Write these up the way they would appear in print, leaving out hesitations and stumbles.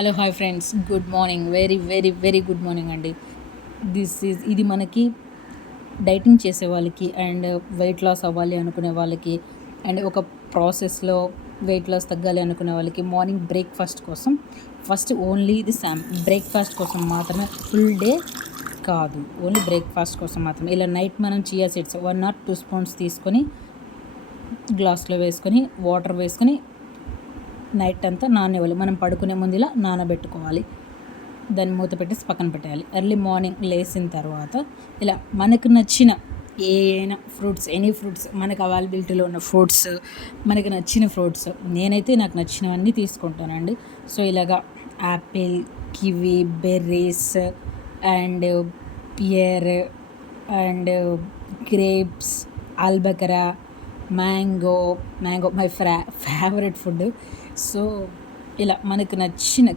Hello hi friends, good morning. Very very very good morning అండి. ఇది మనకి dieting చేసే వాళ్ళకి అండ్ వెయిట్ లాస్ అవ్వాలి అనుకునే వాళ్ళకి అండ్ ఒక ప్రాసెస్లో వెయిట్ లాస్ తగ్గాలి అనుకునే వాళ్ళకి మార్నింగ్ బ్రేక్ఫాస్ట్ కోసం ఫస్ట్ ఓన్లీ ఇది బ్రేక్ఫాస్ట్ కోసం మాత్రమే, ఫుల్ డే కాదు, ఓన్లీ బ్రేక్ఫాస్ట్ కోసం మాత్రమే. ఇలా నైట్ మనం చియా సీడ్స్ 1 or 2 స్పూన్స్ తీసుకొని గ్లాస్లో వేసుకొని వాటర్ వేసుకొని నైట్ అంతా నాననివ్వాలి. మనం పడుకునే ముందు ఇలా నానబెట్టుకోవాలి. దాన్ని మూత పెట్టేసి పక్కన పెట్టేయాలి. ఎర్లీ మార్నింగ్ లేచిన తర్వాత ఇలా మనకు నచ్చిన ఏమైనా ఫ్రూట్స్, ఎనీ ఫ్రూట్స్, మనకు అవైలబిలిటీలో ఉన్న ఫ్రూట్స్, మనకు నచ్చిన ఫ్రూట్స్, నేనైతే నాకు నచ్చినవన్నీ తీసుకుంటానండి. సో ఇలాగా apple, kiwi, berries and pear and grapes, ఆల్బకరా, mango my favourite food. So ఇలా మనకు నచ్చిన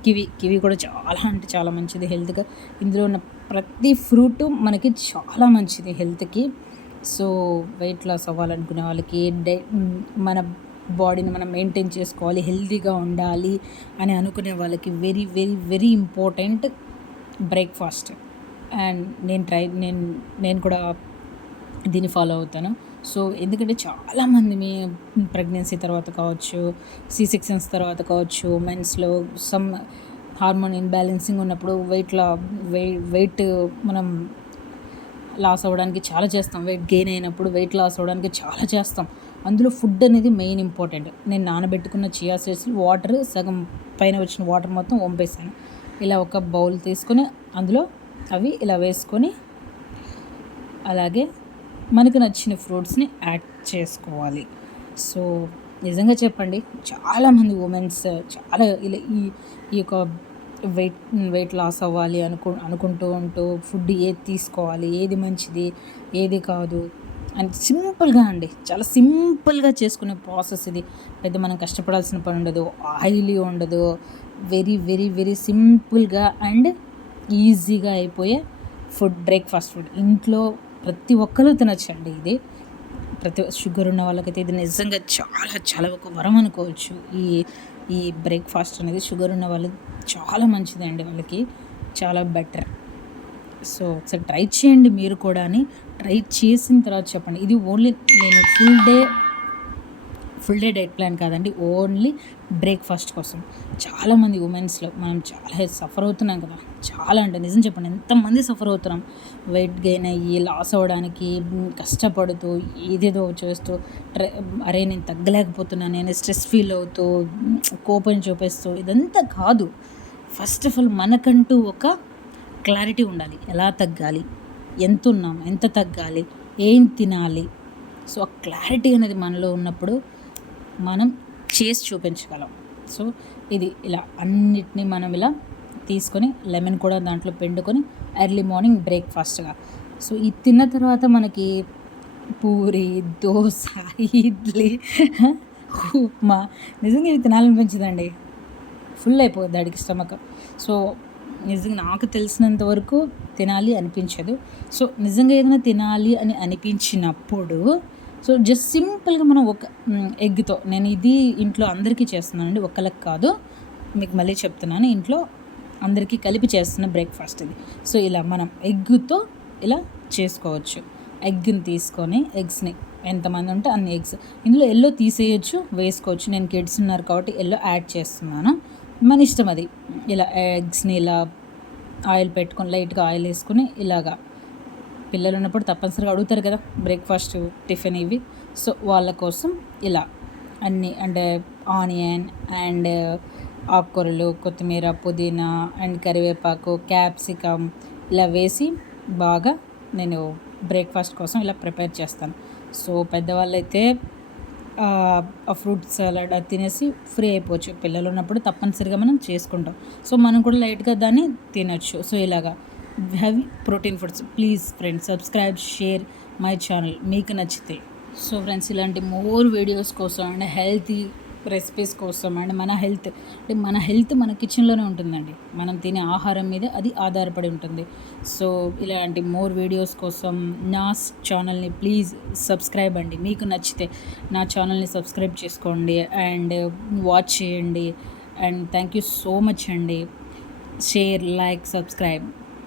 కివి కూడా చాలా అంటే చాలా మంచిది హెల్త్గా. ఇందులో ఉన్న ప్రతి ఫ్రూట్ మనకి చాలా మంచిది హెల్త్కి. సో వెయిట్ లాస్ అవ్వాలనుకునే వాళ్ళకి, మన బాడీని మనం మెయింటైన్ చేసుకోవాలి, హెల్తీగా ఉండాలి అని అనుకునే వాళ్ళకి very very very important breakfast. And నేను కూడా దీన్ని ఫాలో అవుతాను. సో ఎందుకంటే చాలామంది ప్రెగ్నెన్సీ తర్వాత కావచ్చు, C-sections తర్వాత కావచ్చు, మెన్స్లో సమ్ హార్మోన్ ఇన్బ్యాలెన్సింగ్ ఉన్నప్పుడు వెయిట్ మనం లాస్ అవ్వడానికి చాలా చేస్తాం. వెయిట్ గెయిన్ అయినప్పుడు వెయిట్ లాస్ అవ్వడానికి చాలా చేస్తాం. అందులో ఫుడ్ అనేది మెయిన్ ఇంపార్టెంట్. నేను నానబెట్టుకున్న చియా సీడ్స్ వాటర్ సగం పైన వచ్చిన వాటర్ మొత్తం వంపేసాను. ఇలా ఒక బౌల్ తీసుకొని అందులో అవి ఇలా వేసుకొని అలాగే మనకు నచ్చిన ఫ్రూట్స్ని యాడ్ చేసుకోవాలి. సో నిజంగా చెప్పండి, చాలామంది ఉమెన్స్ చాలా ఇలా ఈ యొక్క వెయిట్ లాస్ అవ్వాలి అనుకుంటూ ఫుడ్ ఏది తీసుకోవాలి, ఏది మంచిది, ఏది కాదు అని సింపుల్గా అండి, చాలా సింపుల్గా చేసుకునే ప్రాసెస్ ఇది. పెద్ద మనం కష్టపడాల్సిన పని ఉండదు, ఆయిలీ ఉండదు, వెరీ వెరీ వెరీ సింపుల్గా అండ్ ఈజీగా అయిపోయే బ్రేక్ఫాస్ట్ ఫుడ్. ఇంట్లో ప్రతి ఒక్కరూ తినచ్చండి. ఇది షుగర్ ఉన్న వాళ్ళకైతే ఇది నిజంగా చాలా చాలా ఒక వరం అనుకోవచ్చు. ఈ బ్రేక్ఫాస్ట్ అనేది షుగర్ ఉన్న వాళ్ళకి చాలా మంచిదండి, వాళ్ళకి చాలా బెటర్. సో ఒకసారి ట్రై చేయండి మీరు కూడా. అని ట్రై చేసిన తర్వాత చెప్పండి. ఇది ఓన్లీ నేను ఫుల్ డే డైట్ ప్లాన్ కాదండి, ఓన్లీ బ్రేక్ఫాస్ట్ కోసం. చాలామంది ఉమెన్స్లో మనం చాలా సఫర్ అవుతున్నాం కదా, చాలా అంటే నిజం చెప్పండి, ఎంతమంది సఫర్ అవుతున్నాం వెయిట్ గెయిన్ అయ్యి లాస్ అవ్వడానికి కష్టపడుతూ ఏదేదో చేస్తూ అరే నేను తగ్గలేకపోతున్నాను, నేను స్ట్రెస్ ఫీల్ అవుతూ కోపం చూపిస్తూ. ఇదంతా కాదు. ఫస్ట్ ఆఫ్ ఆల్ మనకంటూ ఒక క్లారిటీ ఉండాలి. ఎలా తగ్గాలి, ఎంత ఉన్నాం, ఎంత తగ్గాలి, ఏం తినాలి. సో ఆ క్లారిటీ అనేది మనలో ఉన్నప్పుడు మనం చేసి చూపించగలం. సో ఇది ఇలా అన్నిటినీ మనం ఇలా తీసుకొని లెమన్ కూడా దాంట్లో పిండుకొని ఎర్లీ మార్నింగ్ బ్రేక్ఫాస్ట్గా. సో ఇది తిన్న తర్వాత మనకి పూరి, దోశ, ఇడ్లీ, ఉప్మా నిజంగా ఇవి తినాలనిపించదండి. ఫుల్ అయిపోద్ది అడిగి స్టమక్. సో నిజంగా నాకు తెలిసినంత వరకు తినాలి అనిపించదు. సో నిజంగా ఏదైనా తినాలి అని అనిపించినప్పుడు సో జస్ట్ సింపుల్గా మనం ఒక ఎగ్తో, నేను ఇది ఇంట్లో అందరికీ చేస్తున్నానండి, ఒక్కళ్ళకి కాదు, మీకు మళ్ళీ చెప్తున్నాను, ఇంట్లో అందరికీ కలిపి చేస్తున్న బ్రేక్ఫాస్ట్ ఇది. సో ఇలా మనం ఎగ్తో ఇలా చేసుకోవచ్చు. ఎగ్ని తీసుకొని ఎగ్స్ని ఎంతమంది ఉంటే అన్ని ఎగ్స్, ఇందులో ఎల్లో తీసేయచ్చు, వేసుకోవచ్చు. నేను కిడ్స్ ఉన్నారు కాబట్టి ఎల్లో యాడ్ చేస్తున్నాను, మన ఇష్టం అది. ఇలా ఎగ్స్ని ఇలా ఆయిల్ పెట్టుకొని లైట్గా ఆయిల్ వేసుకొని ఇలాగా, పిల్లలు ఉన్నప్పుడు తప్పనిసరిగా అడుగుతారు కదా బ్రేక్ఫాస్ట్ టిఫిన్ ఇవి. సో వాళ్ళ కోసం ఇలా అన్నీ అంటే ఆనియన్ అండ్ ఆకుకూరలు, కొత్తిమీర, పుదీనా అండ్ కరివేపాకు, క్యాప్సికమ్ ఇలా వేసి బాగా నేను బ్రేక్ఫాస్ట్ కోసం ఇలా ప్రిపేర్ చేస్తాను. సో పెద్దవాళ్ళు అయితే ఆ ఫ్రూట్ సలాడ్ అది తినేసి ఫ్రీ అయిపోవచ్చు. పిల్లలు ఉన్నప్పుడు తప్పనిసరిగా మనం చేసుకుంటాం. సో మనం కూడా లైట్గా దాన్ని తినచ్చు. సో ఇలాగా heavy protein foods. Please friends, subscribe, share my channel మీకు నచ్చితే. సో ఫ్రెండ్స్, ఇలాంటి మోర్ వీడియోస్ కోసం అండ్ హెల్తీ రెసిపీస్ కోసం అండ్ మన హెల్త్ మన కిచెన్లోనే ఉంటుందండి. మనం తినే ఆహారం మీద అది ఆధారపడి ఉంటుంది. సో ఇలాంటి మోర్ వీడియోస్ కోసం నా ఛానల్ని ప్లీజ్ సబ్స్క్రైబ్ అండి. మీకు నచ్చితే నా ఛానల్ని సబ్స్క్రైబ్ చేసుకోండి అండ్ వాచ్ చేయండి. And thank you so much అండి. Share, like, subscribe.